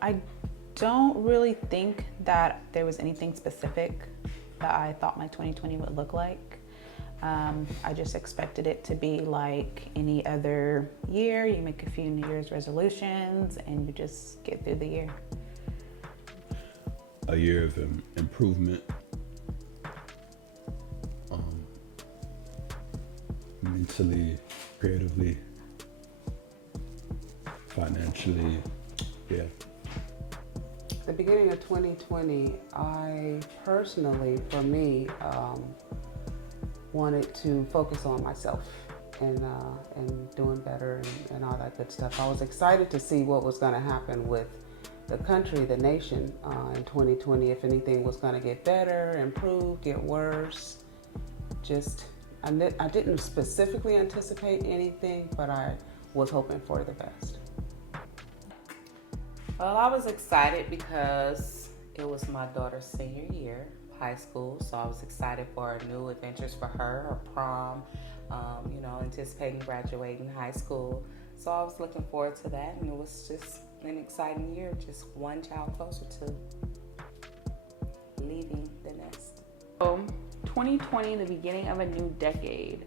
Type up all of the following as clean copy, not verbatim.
I don't really think that there was anything specific that I thought my 2020 would look like. I just expected it to be like any other year. You make a few New Year's resolutions and you just get through the year. A year of improvement, mentally, creatively, financially, yeah. The beginning of 2020, I personally, for me, wanted to focus on myself and doing better and all that good stuff. I was excited to see what was going to happen with the country, the nation in 2020, if anything was going to get better, improve, get worse. I didn't specifically anticipate anything, but I was hoping for the best. Well, I was excited because it was my daughter's senior year of high school, so I was excited for new adventures for her, her prom, anticipating graduating high school. So I was looking forward to that, and it was just an exciting year, just one child closer to leaving the nest. So 2020, the beginning of a new decade.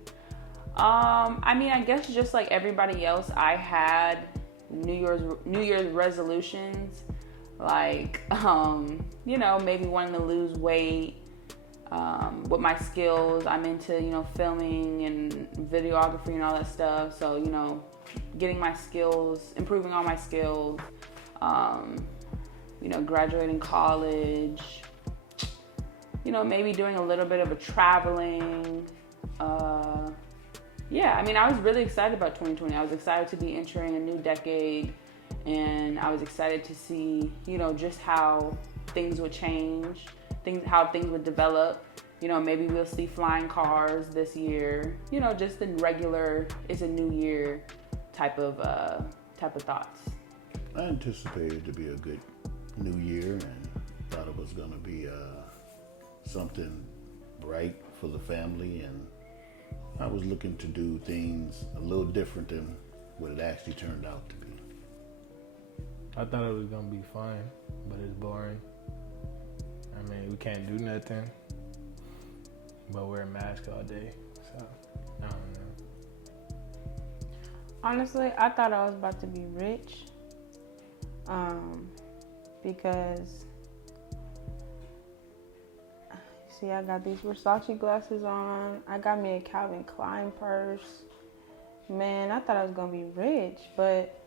I guess just like everybody else, I had New Year's resolutions, like maybe wanting to lose weight. With my skills, I'm into filming and videography and all that stuff. So getting my skills, improving all my skills. Graduating college. Maybe doing a little bit of a traveling. I was really excited about 2020. I was excited to be entering a new decade, and I was excited to see, just how things would change, how things would develop. Maybe we'll see flying cars this year. Just the regular, it's a new year type of thoughts. I anticipated to be a good new year and thought it was going to be something bright for the family, and I was looking to do things a little different than what it actually turned out to be. I thought it was gonna be fun, but it's boring. We can't do nothing but wear a mask all day, so I don't know. Honestly, I thought I was about to be rich, because see, I got these Versace glasses on. I got me a Calvin Klein purse. Man, I thought I was gonna be rich, but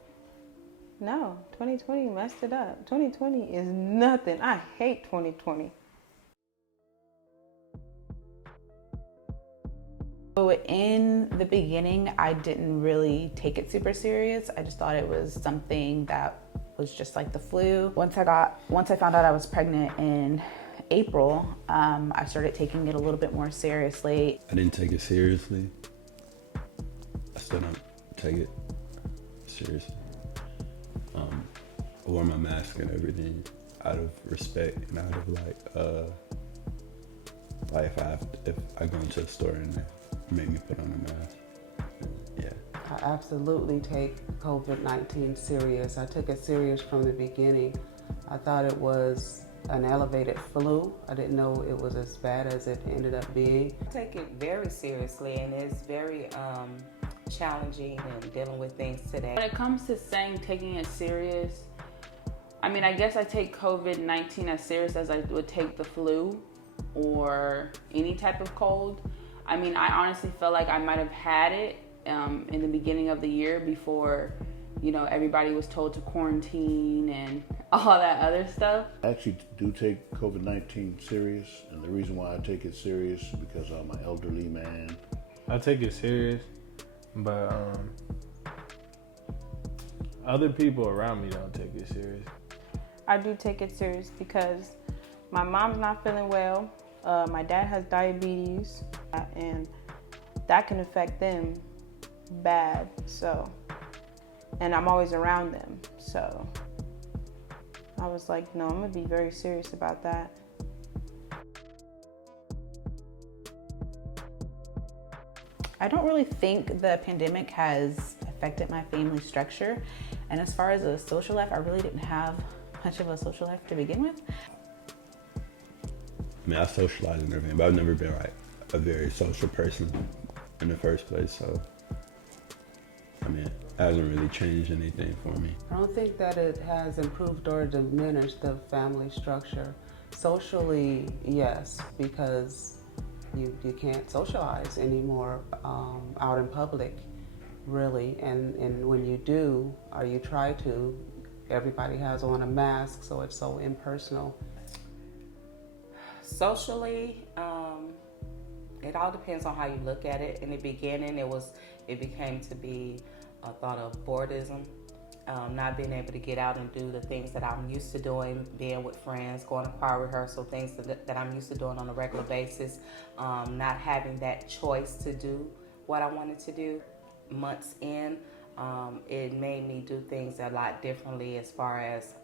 no, 2020 messed it up. 2020 is nothing. I hate 2020. So in the beginning, I didn't really take it super serious. I just thought it was something that was just like the flu. Once I found out I was pregnant in April, I started taking it a little bit more seriously. I didn't take it seriously. I still don't take it seriously. I wore my mask and everything out of respect and out of if I go into a store and they make me put on a mask. Yeah. I absolutely take COVID-19 serious. I took it serious from the beginning. I thought it was an elevated flu. I didn't know it was as bad as it ended up being. I take it very seriously, and it's very challenging and dealing with things today. When it comes to taking it serious, I guess I take COVID-19 as serious as I would take the flu or any type of cold. I honestly felt like I might have had it in the beginning of the year before, everybody was told to quarantine and all that other stuff. I actually do take COVID-19 serious, and the reason why I take it serious is because I'm an elderly man. I take it serious, but other people around me don't take it serious. I do take it serious because my mom's not feeling well. My dad has diabetes, and that can affect them bad. So, and I'm always around them. So I was like, no, I'm gonna be very serious about that. I don't really think the pandemic has affected my family structure. And as far as a social life, I really didn't have much of a social life to begin with. I mean, I socialize and everything, but I've never been like a very social person in the first place. So, I mean, it hasn't really changed anything for me. I don't think that it has improved or diminished the family structure. Socially, yes, because you can't socialize anymore out in public, really. And when you do, or you try to, everybody has on a mask, so it's so impersonal. Socially, it all depends on how you look at it. In the beginning, it became to be a thought of boredom, not being able to get out and do the things that I'm used to doing, being with friends, going to choir rehearsal, things that I'm used to doing on a regular basis, not having that choice to do what I wanted to do. Months in, it made me do things a lot differently as far as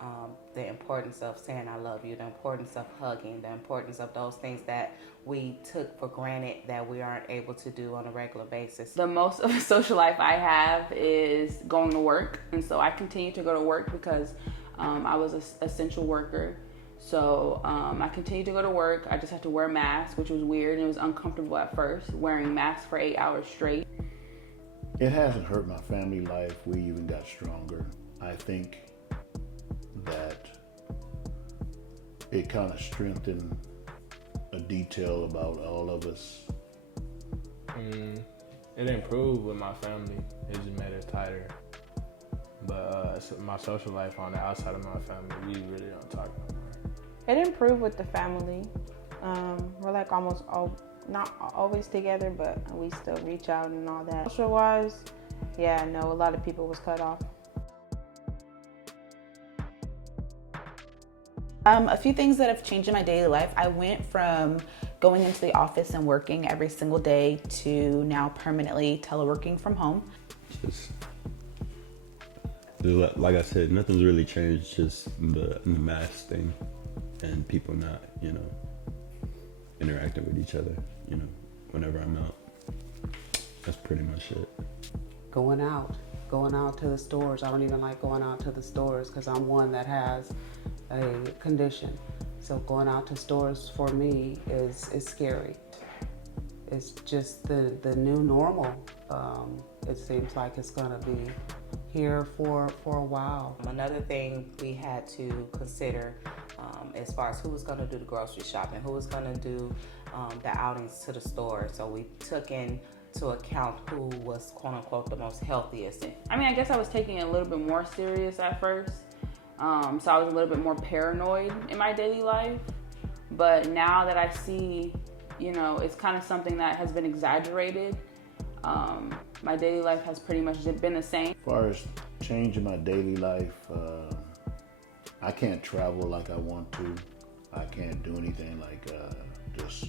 the importance of saying I love you, the importance of hugging, the importance of those things that we took for granted that we aren't able to do on a regular basis. The most of a social life I have is going to work, and so I continue to go to work because I was an essential worker. So I continued to go to work. I just had to wear a mask, which was weird, and it was uncomfortable at first, wearing masks for 8 hours straight. It hasn't hurt my family life. We even got stronger. I think that it kind of strengthened a detail about all of us. It improved with my family. It just made us tighter. But my social life on the outside of my family, we really don't talk no more. It improved with the family. We're like almost not always together, but we still reach out and all that. Social wise, yeah, no, a lot of people was cut off. A few things that have changed in my daily life. I went from going into the office and working every single day to now permanently teleworking from home. Just like I said, nothing's really changed. Just the mask thing and people not, interacting with each other. Whenever I'm out, that's pretty much it. Going out to the stores. I don't even like going out to the stores because I'm one that has a condition. So going out to stores for me is scary. It's just the new normal. It seems like it's gonna be here for a while. Another thing we had to consider as far as who was going to do the grocery shopping, who was going to do the outings to the store. So we took into account who was quote unquote the most healthiest. I mean, I guess I was taking it a little bit more serious at first. So I was a little bit more paranoid in my daily life. But now that I see, it's kind of something that has been exaggerated. My daily life has pretty much been the same. As far as changing my daily life, I can't travel like I want to. I can't do anything like just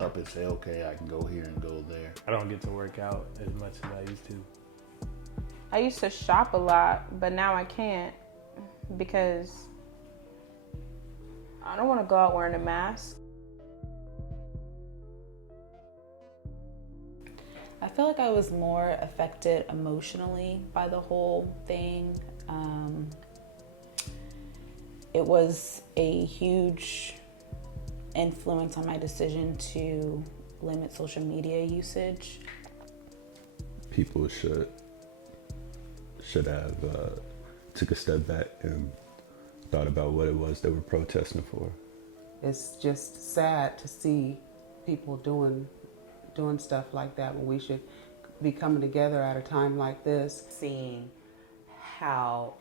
up and say, okay, I can go here and go there. I don't get to work out as much as I used to. I used to shop a lot, but now I can't because I don't want to go out wearing a mask. I feel like I was more affected emotionally by the whole thing. It was a huge influence on my decision to limit social media usage. People should have took a step back and thought about what it was they were protesting for. It's just sad to see people doing stuff like that when we should be coming together at a time like this. Seeing how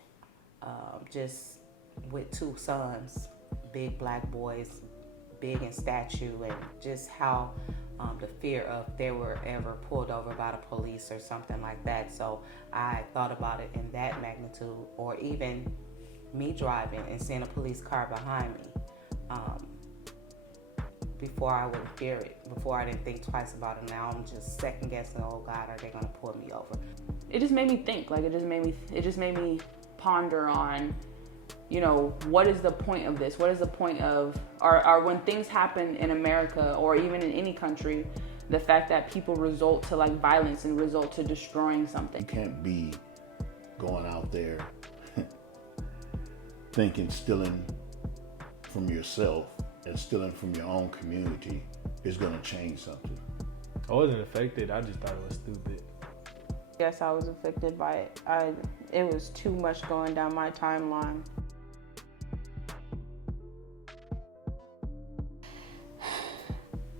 just with two sons, big black boys, big in stature, and just how the fear of they were ever pulled over by the police or something like that. So I thought about it in that magnitude, or even me driving and seeing a police car behind me. Before I would fear it, before I didn't think twice about it. Now I'm just second guessing, oh God, are they gonna pull me over? It just made me think, it just made me ponder on, what is the point of this? What is the point of, or when things happen in America or even in any country, the fact that people resort to violence and resort to destroying something. You can't be going out there thinking stealing from yourself and stealing from your own community is going to change something. I wasn't affected. I just thought it was stupid. Yes, I was affected by it. It was too much going down my timeline.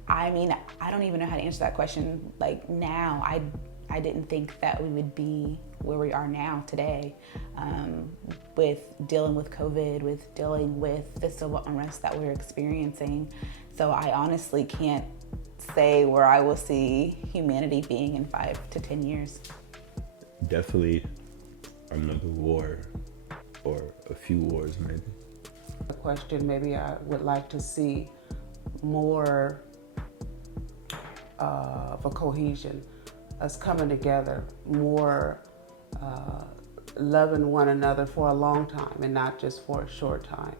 I mean, I don't even know how to answer that question. Like now, I didn't think that we would be where we are now today, with dealing with COVID, with dealing with the civil unrest that we're experiencing. So I honestly can't say where I will see humanity being in 5 to 10 years. Definitely another war, or a few wars maybe. The question, maybe I would like to see more of a cohesion, us coming together, more loving one another for a long time and not just for a short time.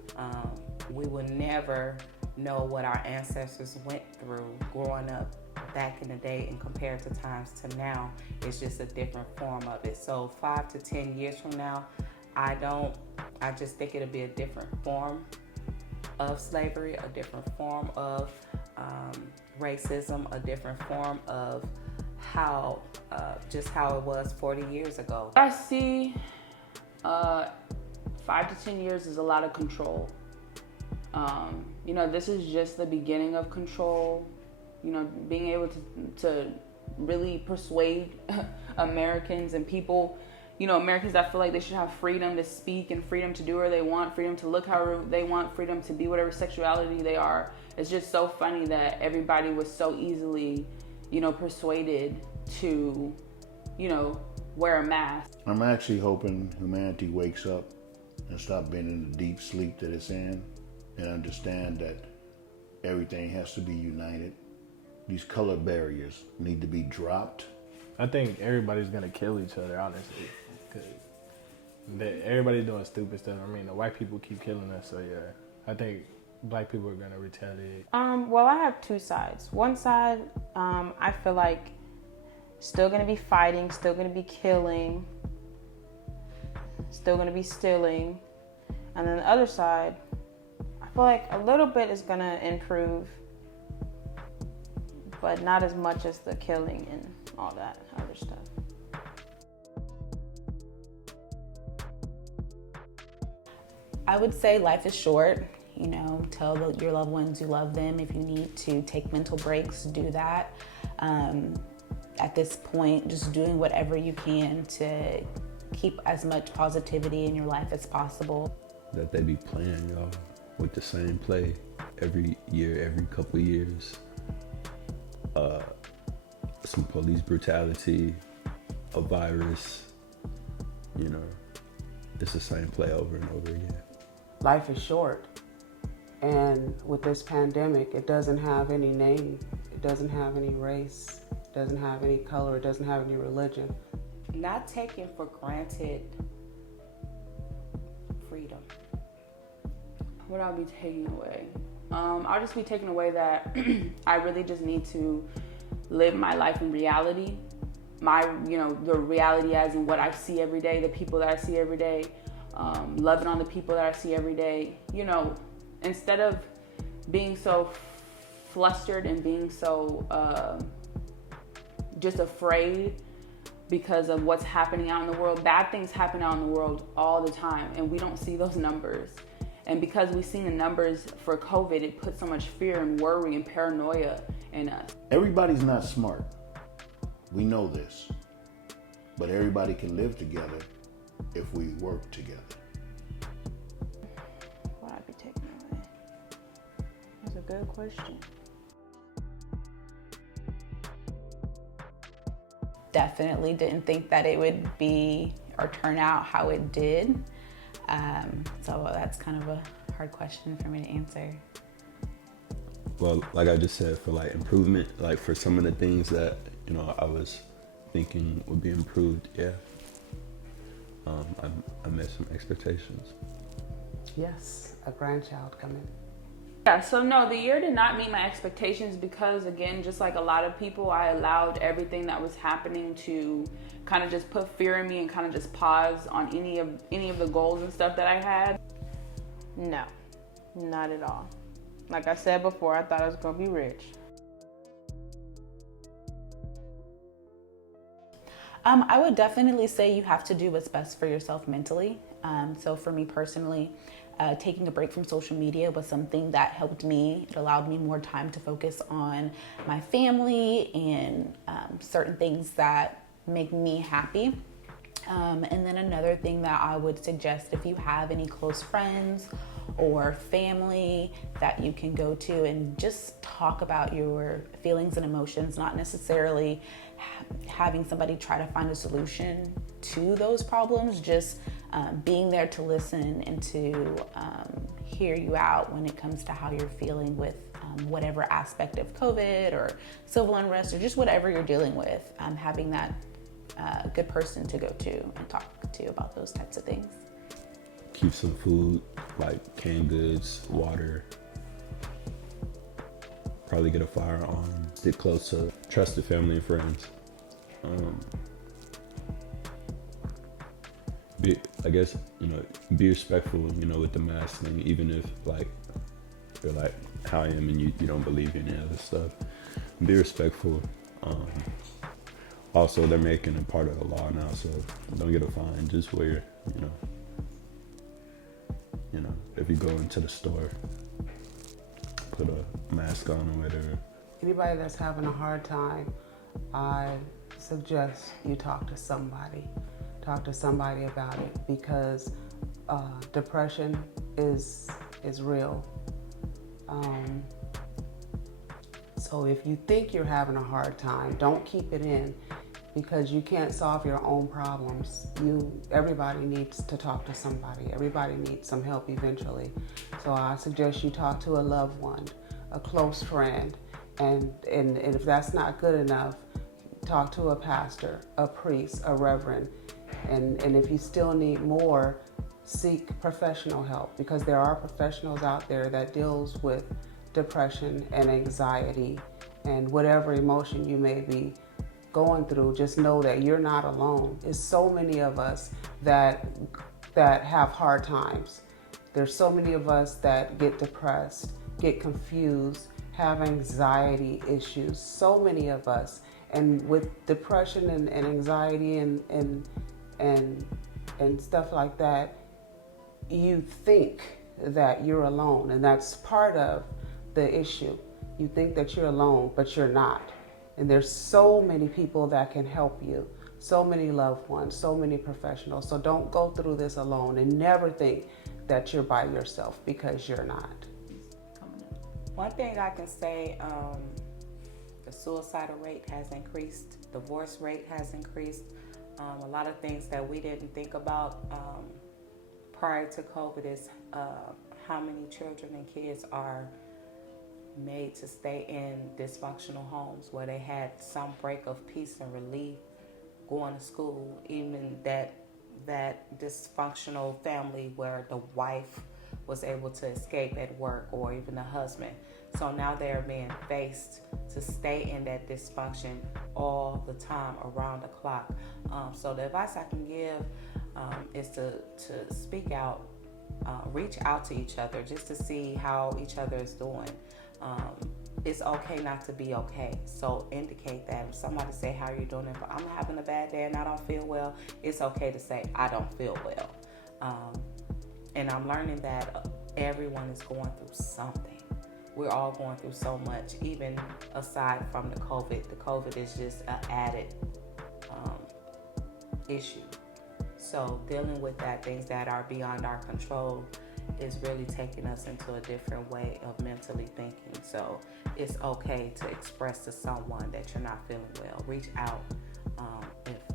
We will never know what our ancestors went through growing up back in the day and compared to times to now. It's just a different form of it. So 5 to 10 years from now, I just think it'll be a different form of slavery, a different form of racism, a different form of how it was 40 years ago. I see 5 to 10 years is a lot of control. This is just the beginning of control. Being able to really persuade Americans and people, Americans that feel like they should have freedom to speak and freedom to do whatever they want, freedom to look however they want, freedom to be whatever sexuality they are. It's just so funny that everybody was so easily, persuaded to, wear a mask. I'm actually hoping humanity wakes up and stop being in the deep sleep that it's in and understand that everything has to be united. These color barriers need to be dropped. I think everybody's gonna kill each other, honestly, because everybody's doing stupid stuff. I mean, the white people keep killing us, so yeah, I think black people are gonna retaliate. Well, I have two sides. One side, I feel like still gonna be fighting, still gonna be killing, still gonna be stealing, and then the other side, I feel like a little bit is gonna improve, but not as much as the killing and all that other stuff. I would say life is short. Tell your loved ones you love them. If you need to take mental breaks, do that. At this point, just doing whatever you can to keep as much positivity in your life as possible. That they be playing, y'all, with the same play every year, every couple of years. Some police brutality, a virus, it's the same play over and over again. Life is short, and with this pandemic, it doesn't have any name, it doesn't have any race, it doesn't have any color, it doesn't have any religion. Not taking for granted freedom. What I'll be taking away? I'll just be taking away that I really just need to live my life in reality. The reality as in what I see every day, the people that I see every day, loving on the people that I see every day. Instead of being so flustered and being so just afraid because of what's happening out in the world. Bad things happen out in the world all the time, and we don't see those numbers. And because we've seen the numbers for COVID, it puts so much fear and worry and paranoia in us. Everybody's not smart. We know this. But everybody can live together if we work together. What I'd be taking away? That's a good question. Definitely didn't think that it would be or turn out how it did. So that's kind of a hard question for me to answer. Well, like I just said, for improvement, for some of the things that, I was thinking would be improved, yeah. I met some expectations. Yes, a grandchild coming. Yeah, so no, the year did not meet my expectations because, again, just like a lot of people, I allowed everything that was happening to kind of just put fear in me and kind of just pause on any of the goals and stuff that I had. No, not at all. Like I said before, I thought I was gonna be rich. I would definitely say you have to do what's best for yourself mentally. So for me personally, taking a break from social media was something that helped me. It allowed me more time to focus on my family and certain things that make me happy. And then another thing that I would suggest, if you have any close friends or family that you can go to and just talk about your feelings and emotions, not necessarily having somebody try to find a solution to those problems, just being there to listen and to hear you out when it comes to how you're feeling with whatever aspect of COVID or civil unrest or just whatever you're dealing with, having that good person to go to and talk to about those types of things. Keep some food, like canned goods, water. Probably get a firearm. Stick close to trusted family and friends. I guess, be respectful, with the mask thing, even if like you're like how I am and you don't believe in any other stuff. Be respectful. Also, they're making it part of the law now, so don't get a fine. Just wear, if you go into the store, put a mask on or whatever. Anybody that's having a hard time, I suggest you talk to somebody. Talk to somebody about it, because depression is real. So if you think you're having a hard time, don't keep it in, because you can't solve your own problems. Everybody needs to talk to somebody. Everybody needs some help eventually. So I suggest you talk to a loved one, a close friend, and if that's not good enough, talk to a pastor, a priest, a reverend, and if you still need more, seek professional help, because there are professionals out there that deals with depression and anxiety and whatever emotion you may be going through. Just know that you're not alone. There's so many of us that have hard times. There's so many of us that get depressed, get confused, have anxiety issues. So many of us. And with depression and anxiety and stuff like that, you think that you're alone, and that's part of the issue. You think that you're alone, but you're not. And there's so many people that can help you, so many loved ones, so many professionals. So don't go through this alone, and never think that you're by yourself, because you're not. One thing I can say, the suicidal rate has increased, divorce rate has increased. A lot of things that we didn't think about prior to COVID is how many children and kids are made to stay in dysfunctional homes where they had some break of peace and relief going to school, even that dysfunctional family where the wife was able to escape at work, or even the husband. So now they're being faced to stay in that dysfunction all the time, around the clock. So the advice I can give is to speak out, reach out to each other just to see how each other is doing. It's okay not to be okay. So indicate that. If somebody say, how are you doing? If I'm having a bad day and I don't feel well, it's okay to say, I don't feel well. And I'm learning that everyone is going through something. We're all going through so much, even aside from the COVID. The COVID is just an added issue. So dealing with that, things that are beyond our control, is really taking us into a different way of mentally thinking. So it's okay to express to someone that you're not feeling well. Reach out.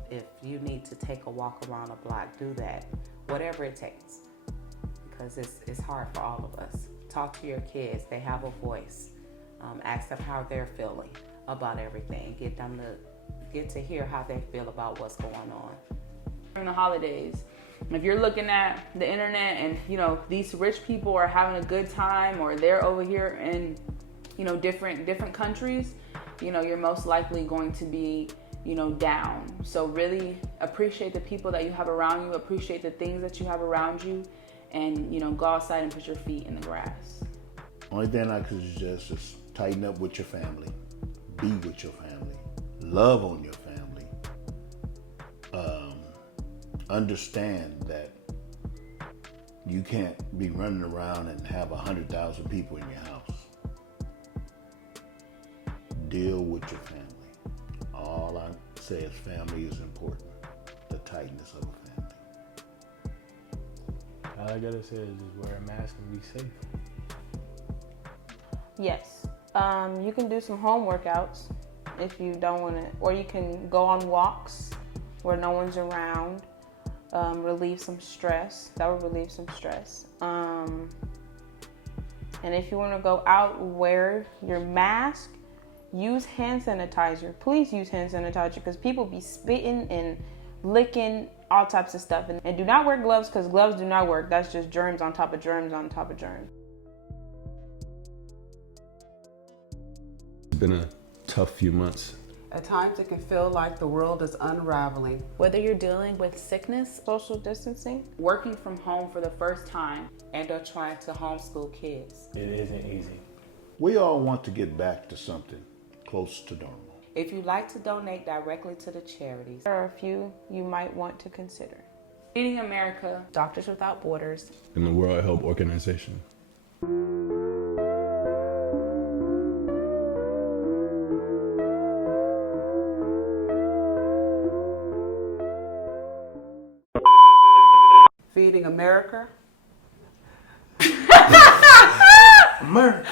If you need to take a walk around a block, do that. Whatever it takes, because it's hard for all of us. Talk to your kids. They have a voice. Ask them how they're feeling about everything. Get them to hear how they feel about what's going on. During the holidays, if you're looking at the internet and these rich people are having a good time, or they're over here in different countries, you're most likely going to be down. So really appreciate the people that you have around you, appreciate the things that you have around you, and, you know, go outside and put your feet in the grass. Only thing I could suggest is tighten up with your family, be with your family, love on your family. Understand that you can't be running around and have 100,000 people in your house. Deal with your family. All I say is family is important. The tightness of a family. All I gotta say is just wear a mask and be safe. Yes. You can do some home workouts if you don't want to, or you can go on walks where no one's around. Relieve some stress. That would relieve some stress. And if you want to go out, wear your mask. Use hand sanitizer. Please use hand sanitizer because people be spitting and licking all types of stuff. And do not wear gloves because gloves do not work. That's just germs on top of germs on top of germs. It's been a tough few months. At times it can feel like the world is unraveling. Whether you're dealing with sickness, Social distancing. Working from home for the first time. And are trying to homeschool kids. It isn't easy. We all want to get back to something close to normal. If you'd like to donate directly to the charities, There are a few you might want to consider. Feeding America. Doctors Without Borders, In the World Health Organization. Feeding America. America.